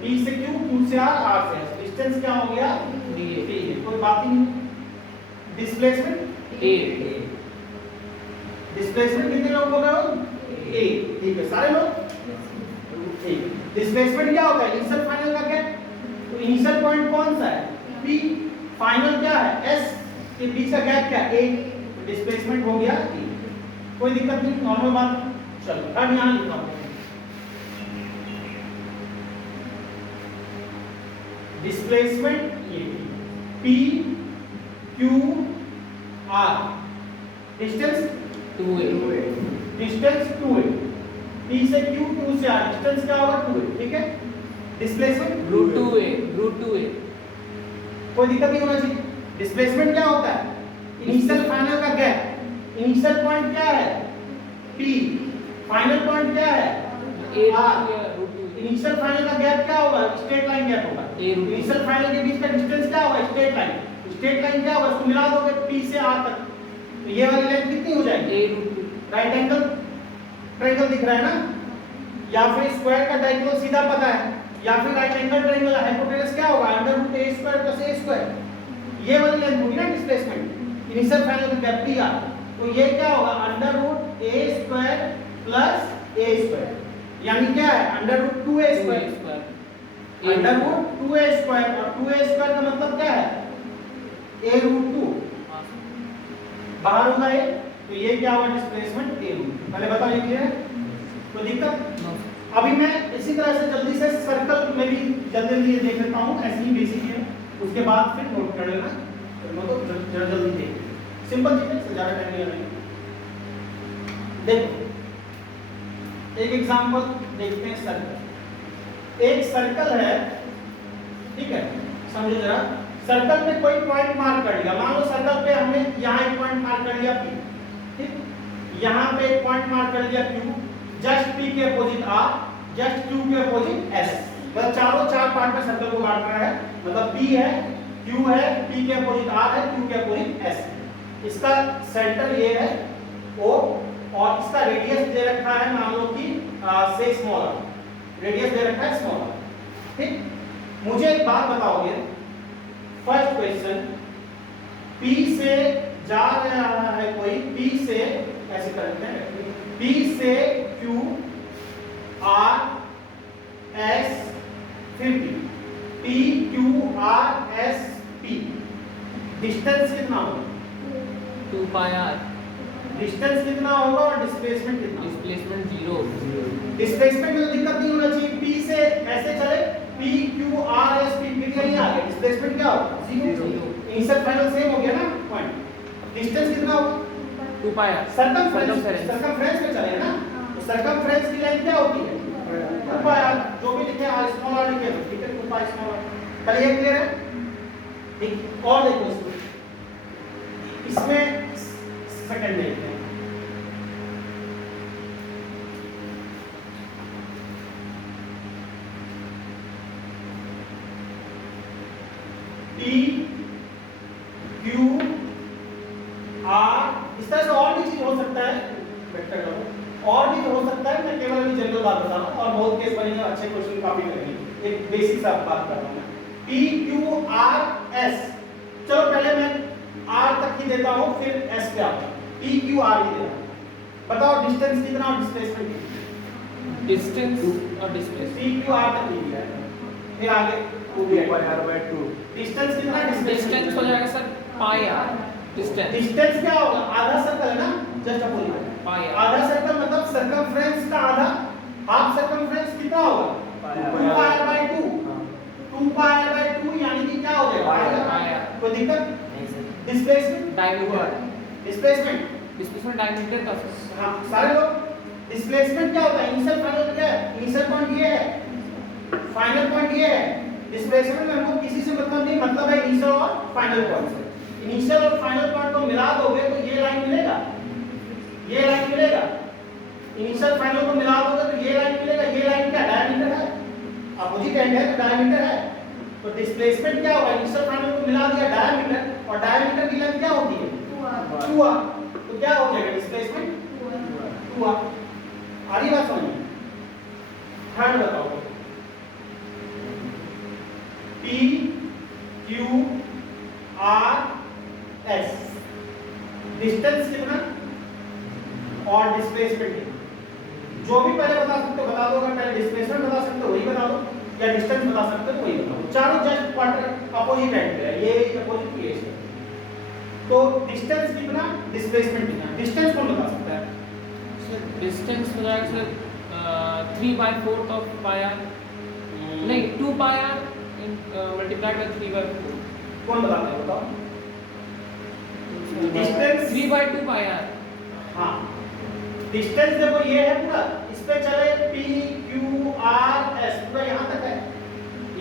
P से Q, Q से R, R से S, डिस्टेंस क्या हो गया 3a, कोई बात ही नहीं। डिस्प्लेसमेंट a, डिस्प्लेसमेंट कितने लोग बोल रहे हो A, ठीक है सारे लोग, ठीक। डिस्प्लेसमेंट क्या होता है, इनिशियल फाइनल का क्या, तो इनिशियल पॉइंट कौन सा है P, फाइनल क्या है S, के बीच का गैप क्या है A, डिस्प्लेसमेंट हो गया A, कोई दिक्कत नहीं, नॉर्मल बात। चलो अब यहां लिखता हूं, डिस्प्लेसमेंट ये P Q R, distance 2a, distance 2a, P से Q, Q से R, डिस्टेंस क्या होगा 2a, ठीक है। डिस्प्लेसमेंट √2a, कोई दिक्कत नहीं होना चाहिए। डिस्प्लेसमेंट क्या होता है, इनिशियल फाइनल का गैप, इनिशियल पॉइंट क्या है P, फाइनल पॉइंट क्या है a R, √2a, initial final का गैप क्या होगा, स्ट्रेट लाइन गैप होगा। इनिशियल फाइनल के बीच का डिस्टेंस क्या होगा, स्ट्रेट लाइन, स्ट्रेट लाइन क्या होगा, उसको मिला दोगे P से R तक, तो ये वाली लाइन कितनी हो जाएगी, a √2, राइट एंगल ट्रायंगल दिख रहा है ना, या फिर स्क्वायर का डायगोनल सीधा पता है, या फिर राइट एंगल ट्रायंगल, हाइपोटेनस क्या होगा √a² + a², ये वाली लाइन होगी ना डिस्प्लेसमेंट, इनिशियल फाइनल का गैप P R, तो ये क्या होगा √a² + a², यानी क्या है √2a², √2a² और 2a² का मतलब क्या है a√2, बाहर होगा ये, तो ये क्या होगा डिस्प्लेसमेंट a√2। पहले बताओ ये क्लियर है, कोई दिक्कत? अभी मैं इसी तरह से जल्दी से सर्कल में भी जल्दी जल्दी देख लेता हूँ, ऐसे ही बेसिक है, उसके बाद फिर नोट कर लेना, तो जरा जल्दी देख, सिंपल चीज है, ज्यादा टाइम नहीं लगेगा। देखो एक एग्जांपल देखते हैं, सर्कल, एक सर्कल है, ठीक है, समझो जरा, सर्कल पे कोई पॉइंट मार्क कर लिया, मान लो सर्कल पे हमने यहाँ एक पॉइंट मार्क कर लिया P, ठीक, यहाँ पे एक पॉइंट मार्क कर लिया Q, जस्ट P के अपोजिट R, जस्ट Q के अपोजिट S, मतलब चारों चार पार्ट में सर्कल को बांट रहा है, मतलब P है, Q है, P के अपोजिट R है, Q के अपोजिट S है, इसका सेंटर ये है O, और इसका रेडियस दे रखा है मान लो कि से स्मॉल, रेडियस दे रखा है स्मॉल, ठीक। मुझे एक बात बताओगे, फर्स्ट क्वेश्चन, P से जा रहा है कोई, P से ऐसे कर लेते हैं P से Q R S फिर P Q R S P distance कितना होगा 2 pi r डिस्टेंस कितना होगा और डिस्प्लेसमेंट कितना होगा? डिस्प्लेसमेंट 0 डिस्प्लेसमेंट में तो दिक्कत नहीं होना चाहिए P से ऐसे चले P Q R S P फिर यही आ गया डिस्प्लेसमेंट क्या होगा 0 इनिशियल फाइनल सेम हो गया ना पॉइंट डिस्टेंस कितना होगा 2 pi r सरकमफ्रेंस में चले ना तो सरकमफ्रेंस की लेंथ क्या होती है 2 पाई r जो भी लिखे r स्मॉल r लिखे तो ठीक है 2 पाई स्मॉल r पहले ये क्लियर है ठीक और देखो इसमें सेकंड देखते हैं P Q R इस तरह से और भी चीज हो सकता है वेक्टर का और भी हो सकता है मैं केवल अभी जनरल बात बता रहा हूं और बहुत केस बनेंगे अच्छे क्वेश्चन काफी करेंगे एक बेसिक सा बात कर रहा हूं मैं P Q R S चलो पहले मैं R तक ही देता हूं फिर S पे आता हूं P Q R ही दे रहा हूं बताओ डिस्टेंस कितना और डिस्प्लेसमेंट कितना डिस्टेंस और डिस्प्लेसमेंट P Q R तक ही दिया है फिर आगे 2 pi r by 2 डिस्टेंस कितना डिस्टेंस हो जाएगा sir pi r distance distance क्या होगा आधा सर्कल है ना जस्ट अपोजिट pi r आधा सर्कल मतलब सर्कमफ्रेंस का आधा हाफ सर्कमफ्रेंस कितना होगा 2 pi r by 2 2 pi r by 2 यानी कि क्या हो जाएगा pi r कोई दिक्कत नहीं sir displacement diameter displacement displacement diameter का सर हाँ सारे लोग डिस्प्लेसमेंट क्या होता है इनिशियल फाइनल क्या है इनिशियल पॉइंट ये है फाइनल पॉइंट ये है डिस्प्लेसमेंट में हमको किसी से मतलब नहीं मतलब है इनिशियल और फाइनल पॉइंट से इनिशियल और फाइनल पॉइंट को मिला दोगे तो ये लाइन मिलेगा ये लाइन मिलेगा इनिशियल फाइनल को मिला दोगे तो ये लाइन मिलेगा ये लाइन क्या डायमीटर है अपोजिट एंड है तो डायमीटर है तो डिस्प्लेसमेंट क्या होगा इनिशियल फाइनल को मिला दिया डायमीटर और डायमीटर की लेंथ क्या होती है 2r तो क्या हो जाएगा डिस्प्लेसमेंट 2r आ रही बात समझ थर्ड बताओ P Q R S distance कितना और डिस्प्लेसमेंट कितना जो भी पहले बता सकते हो बता दो अगर पहले डिस्प्लेसमेंट बता सकते हो वही बता दो या डिस्टेंस बता सकते हो वही बता दो चारों जस्ट क्वार्टर अपोजिट एंड पे है ये अपोजिट की है तो डिस्टेंस कितना डिस्प्लेसमेंट कितना डिस्टेंस कौन बता सकता है सर डिस्टेंस हो जाएगा सर 3/4 ऑफ pi r नहीं 2 pi r मल्टीप्लाइड बाय 3/4 कौन बताता है बताओ डिस्टेंस 3/2 pi r हाँ डिस्टेंस देखो ये है पूरा इस पे चले P Q R S पूरा यहाँ तक है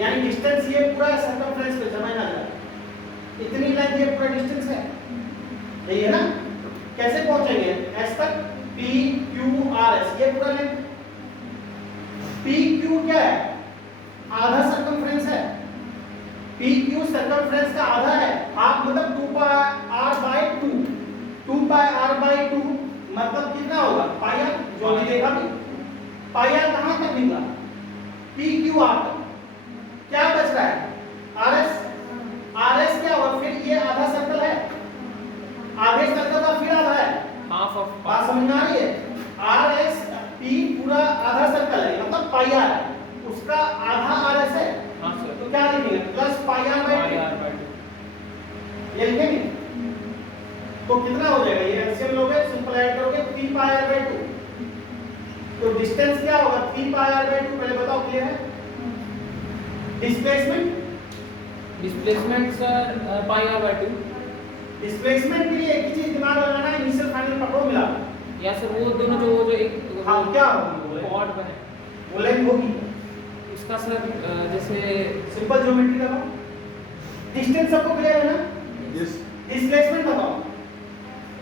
यानी डिस्टेंस ये पूरा सर्कमफ्रेंस पे समझ ना जाए इतनी लेंथ ये पूरा डिस्टेंस है यही है ना कैसे पहुंचेंगे S तक P Q R S ये पूरा लेंथ P Q क्या है आधा सर्कमफ्रेंस है P Q सर्कमफ्रेंस का आधा है हाफ मतलब 2 pi r by 2 2 pi r by 2 मतलब कितना होगा पाई r जो अभी देखा भी पाई r कहां तक निकला P Q R तक क्या बच रहा है R S क्या होगा फिर ये आधा सर्कल है आधे सर्कल का फिर आधा है हाफ ऑफ बात समझ में आ रही है R S P पूरा आधा सर्कल है मतलब पाई r उसका आधा R S है हां सर तो क्या लिखेंगे प्लस पाई r by 2 ये लिखेंगे तो कितना हो जाएगा ये एलसीएम लोगे सिंपल ऐड करोगे 3 pi r by 2 तो डिस्टेंस क्या होगा 3 pi r by 2 पहले बताओ क्लियर है displacement sir pi r by 2 displacement के लिए एक ही चीज दिमाग में लगाना है इनिशियल फाइनल पकड़ो मिला या सर वो दोनों जो एक हाँ क्या होगी ऑड बने वो लाइन होगी उसका सर जैसे सिंपल ज्योमेट्री लगाओ डिस्टेंस सबको क्लियर है ना यस डिस्प्लेसमेंट बताओ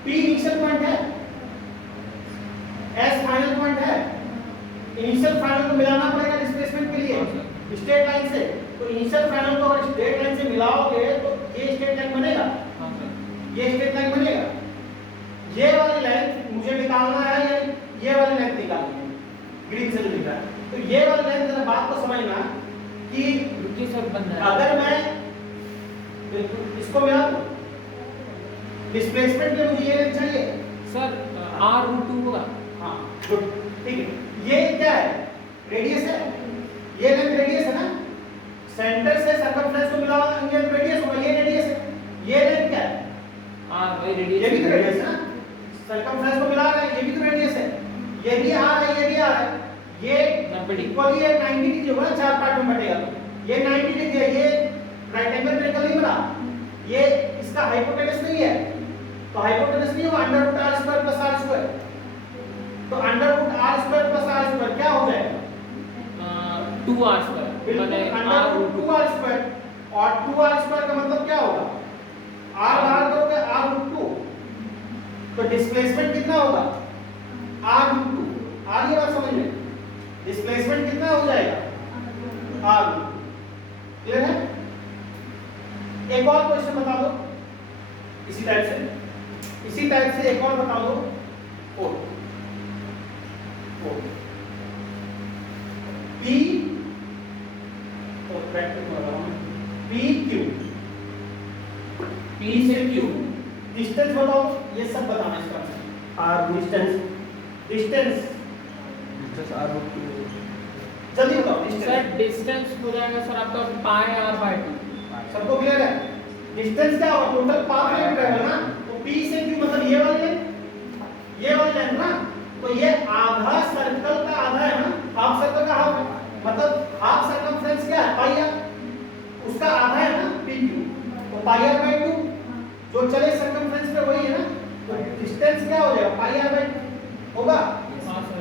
P इनिशियल पॉइंट है S फाइनल पॉइंट है इनिशियल फाइनल को मिलाना पड़ेगा डिस्प्लेसमेंट के लिए स्ट्रेट लाइन से तो इनिशियल फाइनल को अगर स्ट्रेट लाइन से मिलाओगे तो ये स्ट्रेट लाइन बनेगा हां सर ये स्ट्रेट लाइन बनेगा ये वाली लाइन मुझे निकालना है या ये वाली लाइन निकालनी है ग्रीन से जो लिखा है तो ये वाली लाइन जरा बात को समझना कि रुकिए सर बन रहा है अगर मैं इसको मिला दूं डिस्प्लेसमेंट के मुझे ये लाइन चाहिए सर r√2 होगा। हाँ गुड, ठीक है। ये क्या है, रेडियस है, ये लेंथ रेडियस है ना, सेंटर से सर्कमफ्रेंस को मिला ये रेडियस होगा, ये रेडियस है, ये लेंथ क्या है, r वही ये रेडियस भी तो रेडियस है ना, सर्कमफ्रेंस को मिला रहा है, ये भी तो रेडियस है, ये भी r है, ये भी r है, ये 90 डिग्री इक्वली है 90 डिग्री होगा ना, चार पार्ट में बटेगा तो ये 90 डिग्री है, ये राइट एंगल ट्रायंगल नहीं बना, ये इसका हाइपोटेनस नहीं है, तो हाइपोटेनस नहीं होगा under root r square plus r square, तो under root r square plus r square क्या हो जाएगा, 2r² बिल्कुल माने अंडर रूट 2r स्क्वायर, और 2r स्क्वायर का मतलब क्या होगा, r बाहर करोगे r रूट 2, तो डिस्प्लेसमेंट कितना होगा r रूट 2, r ये बात समझ में, डिस्प्लेसमेंट कितना हो जाएगा r रूट 2, क्लियर है। एक और क्वेश्चन बता दो इसी टाइप से एक और बता दो, ओ P तो प्रैक्टिस कर रहा हूं, PQ P से Q डिस्टेंस बताओ, ये सब बताना इसका r डिस्टेंस जल्दी बताओ सर डिस्टेंस, डिस्टेंस हो जाएगा सर आपका पाई r/2। सबको क्लियर है, डिस्टेंस क्या होगा, टोटल पाथ लेंथ रहेगा ना, तो P से Q मतलब ये वाली लेंथ ना, तो ये आधा सर्कल का आधा है ना, हाफ सर्कल का हाफ है, मतलब हाफ सर्कमफ्रेंस क्या है पाई r, उसका आधा है ना PQ, तो पाई r/2 जो चले सर्कमफ्रेंस पे वही है ना, तो डिस्टेंस क्या हो जाएगा पाई r/2 होगा,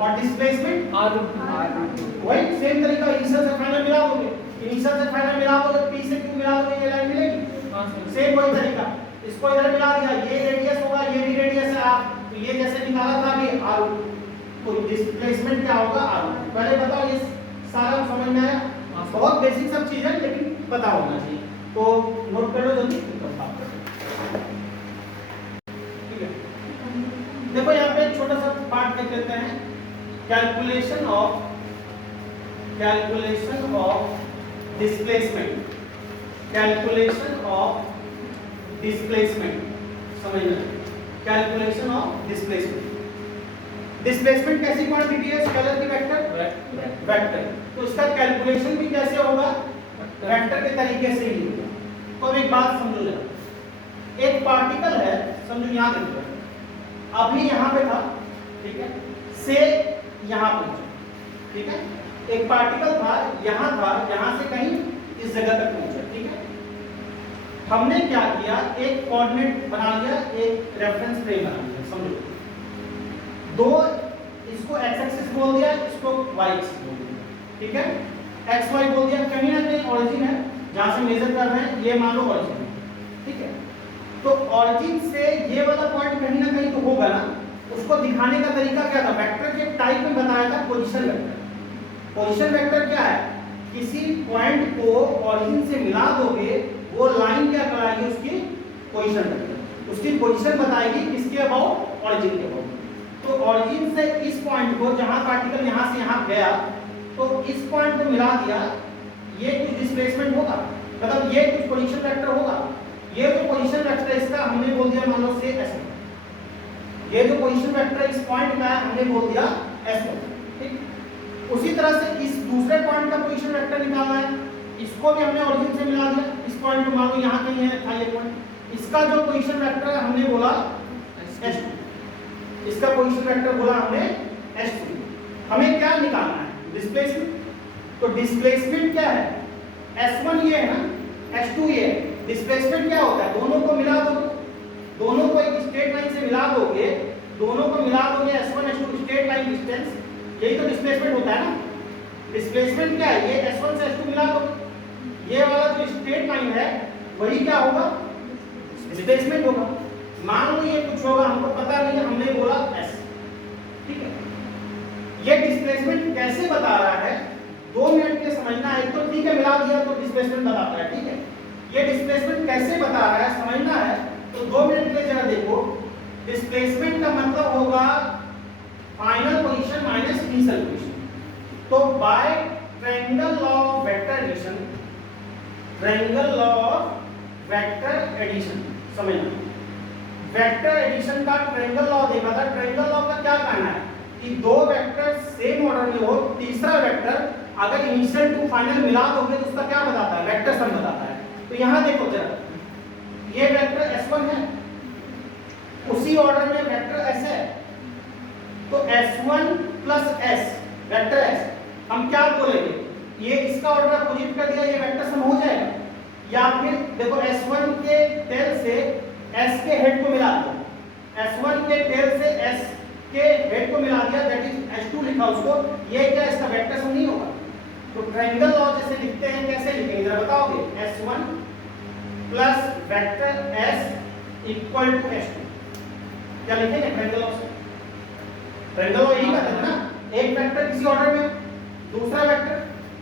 और डिस्प्लेसमेंट r√2 वही सेम तरीका, इनिशियल से फाइनल मिला दोगे, इनिशियल से फाइनल मिला दोगे, P से Q मिला दोगे, ये लाइन मिलेगी, हां सर सेम वही तरीका, इसको इधर मिला दिया, ये रेडियस होगा, ये भी रेडियस है r, तो ये जैसे निकाला था अभी r, तो डिस्प्लेसमेंट क्या होगा r। पहले बताओ ये सारा समझ में आया, बहुत बेसिक सब चीज है लेकिन पता होना चाहिए, तो नोट कर लो जल्दी, ठीक है। देखो यहाँ पे एक छोटा सा पार्ट देख लेते हैं, कैलकुलेशन ऑफ डिस्प्लेसमेंट, समझना, कैलकुलेशन ऑफ डिस्प्लेसमेंट कैसी क्वांटिटी है, स्केलर की वेक्टर, तो इसका कैलकुलेशन भी कैसे होगा, वेक्टर के तरीके से ही होगा। तो अब एक बात समझो जरा, एक पार्टिकल है, समझो यहाँ देखो, अभी यहाँ पे था, ठीक है, से यहाँ पहुंचा, ठीक है, एक पार्टिकल था, यहाँ से कहीं इस जगह तक पहुंचा, ठीक है। हमने क्या किया, एक कोऑर्डिनेट बना लिया, एक रेफरेंस फ्रेम बना लिया, समझो, दो इसको x एक्सिस बोल दिया, इसको y एक्सिस बोल दिया, ठीक है, x y बोल दिया, कहीं ना कहीं ऑरिजिन है जहां से मेजर कर रहे हैं, ये मान लो ऑरिजिन है, ठीक है। तो ऑरिजिन से ये वाला पॉइंट कहीं ना कहीं तो होगा ना, उसको दिखाने का तरीका क्या था, वेक्टर के टाइप में बताया था पोजीशन वेक्टर। पोजीशन वेक्टर क्या है, किसी पॉइंट को ऑरिजिन से मिला दोगे, वो लाइन क्या कराएगी, उसकी पोजीशन वेक्टर, उसकी पोजीशन बताएगी किसके अबाउट, ऑरिजिन के अबाउट। तो ऑरिजिन से इस पॉइंट को, जहां पार्टिकल यहां से यहां गया, तो इस पॉइंट को मिला दिया, ये कुछ डिस्प्लेसमेंट होगा, मतलब ये कुछ पोजीशन वेक्टर होगा, ये जो पोजीशन वेक्टर इसका हमने बोल दिया मान लो से s1, ये जो पोजीशन वेक्टर इस पॉइंट का है हमने बोल दिया s1, ठीक। उसी तरह से इस दूसरे पॉइंट का पोजीशन वेक्टर निकालना है, इसको भी हमने ऑरिजिन से मिला दिया, इस पॉइंट को मान लो यहां कहीं है था ये पॉइंट, इसका जो पोजीशन वेक्टर है हमने बोला s2, इसका पोजीशन वेक्टर बोला हमने s2। हमें क्या निकालना है, डिस्प्लेसमेंट। तो डिस्प्लेसमेंट क्या है, s1 ये है ना, s2 ये है, डिस्प्लेसमेंट क्या होता है, दोनों को मिला दो, दोनों को एक स्ट्रेट लाइन से मिला दोगे, दोनों को मिला दोगे s1 s2 straight line distance, यही तो डिस्प्लेसमेंट होता है ना। डिस्प्लेसमेंट क्या है, ये s1 से s2 मिला दो, ये वाला जो स्ट्रेट लाइन है वही क्या होगा, डिस्प्लेसमेंट होगा। मान लो ये कुछ होगा, हमको पता नहीं, हमने बोला s, ठीक है। ये डिस्प्लेसमेंट कैसे बता रहा है, 2 मिनट के समझना है, तो ठीक है मिला दिया तो डिस्प्लेसमेंट बताता है, ठीक है। ये डिस्प्लेसमेंट कैसे बता रहा है समझना है, तो 2 मिनट के लिए जरा देखो। डिस्प्लेसमेंट का मतलब होगा final position minus initial position. तो by triangle law of vector addition, triangle law of vector addition समझना, वेक्टर एडिशन का ट्रायंगल लॉ देखा था, ट्रायंगल लॉ का कि दो वेक्टर सेम ऑर्डर में हो, तीसरा वेक्टर अगर इनिशियल टू फाइनल मिला दोगे तो उसका क्या बताता है, वेक्टर सम बताता है। तो यहां देखो जरा, ये वेक्टर S1 है, उसी ऑर्डर में वेक्टर S है, तो S1 plus S vector S, हम क्या बोलेंगे, ये इसका ऑर्डर अपोजिट कर दिया, ये वेक्टर सम हो जाएगा। या फिर देखो S1 के टेल से S के हेड को मिला दो, S1 के टेल से S के हेड को मिला दिया, दैट इज S2 लिखा उसको, ये क्या इसका वेक्टर सम नहीं होगा। तो ट्रायंगल लॉ जैसे लिखते हैं, कैसे लिखेंगे जरा बताओगे, S1 plus vector S equal to S2, क्या लिखेंगे ट्रायंगल लॉ से? ट्रायंगल लॉ यही कहता है ना, एक वेक्टर किसी ऑर्डर में, दूसरा वेक्टर,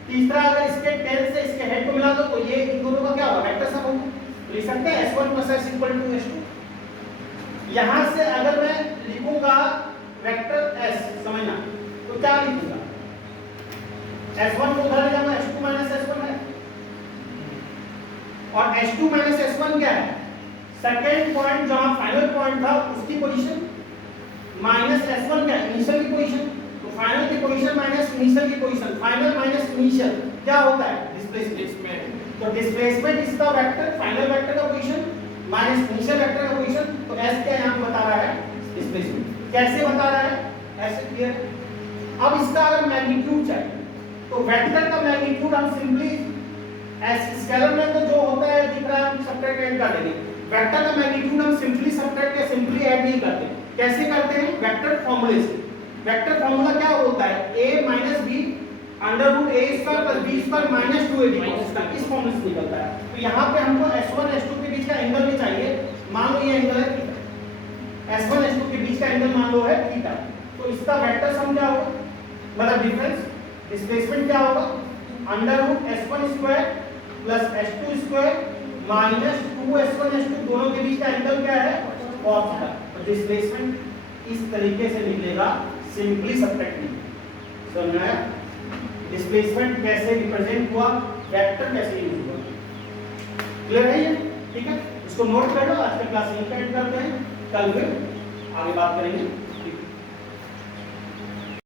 तीसरा अगर इसके टेल से इसके हेड को मिला दो तो ये इन दोनों का क्या होगा, वेक्टर सम होगा। लिख सकते हैं S1 plus S equal to S2। यहां से अगर मैं लिखूंगा वेक्टर S, समझना, तो क्या लिखूंगा, S1 को उधर ले जाऊंगा, S2 माइनस S1 है, और S2 माइनस S1 क्या है, सेकेंड पॉइंट जहां फाइनल पॉइंट था उसकी पोजीशन, माइनस S1 क्या है, इनिशियल की पोजीशन। तो फाइनल की पोजीशन माइनस इनिशियल की पोजीशन, फाइनल माइनस इनिशियल क्या होता है, डिस्प्लेसमेंट। तो डिस्प्लेसमेंट इसका वेक्टर, फाइनल वेक्टर का पोजीशन माइनस इनिशियल वेक्टर का पोजीशन, तो S क्या यहां पे बता रहा है, डिस्प्लेसमेंट। कैसे बता रहा है, ऐसे क्लियर। अब इसका अगर मैग्नीट्यूड चाहिए तो वेक्टर का मैग्नीट्यूड हम सिंपली स्केलर में तो जो होता है दिख रहा है हम सब्ट्रैक्ट ऐड कर देंगे, वेक्टर का मैग्नीट्यूड हम सिंपली सब्ट्रैक्ट या सिंपली ऐड नहीं करते। कैसे करते हैं, वेक्टर फॉर्मूले से। वेक्टर फॉर्मूला क्या होता है, a minus b under root a square plus b square minus 2ab cos का, इस फॉर्मूले से निकलता है। तो यहाँ पे हमको S1 S2 के बीच का एंगल भी चाहिए, मान लो ये एंगल है थीटा, S1 S2 के बीच का एंगल मान लो है थीटा, तो इसका वेक्टर सम क्या होगा, मतलब डिफरेंस डिस्प्लेसमेंट क्या होगा, under root S1 square plus S2 square minus 2S1 S2, दोनों के बीच का एंगल क्या है, cos थीटा। तो डिस्प्लेसमेंट इस तरीके से निकलेगा, सिंपली सब्ट्रैक्ट नहीं। समझ में आया, डिस्प्लेसमेंट कैसे रिप्रेजेंट हुआ, वेक्टर कैसे यूज हुआ, क्लियर है ये, ठीक है। इसको नोट कर लो, आज का क्लास यहीं पे एंड करते हैं, कल फिर आगे बात करेंगे।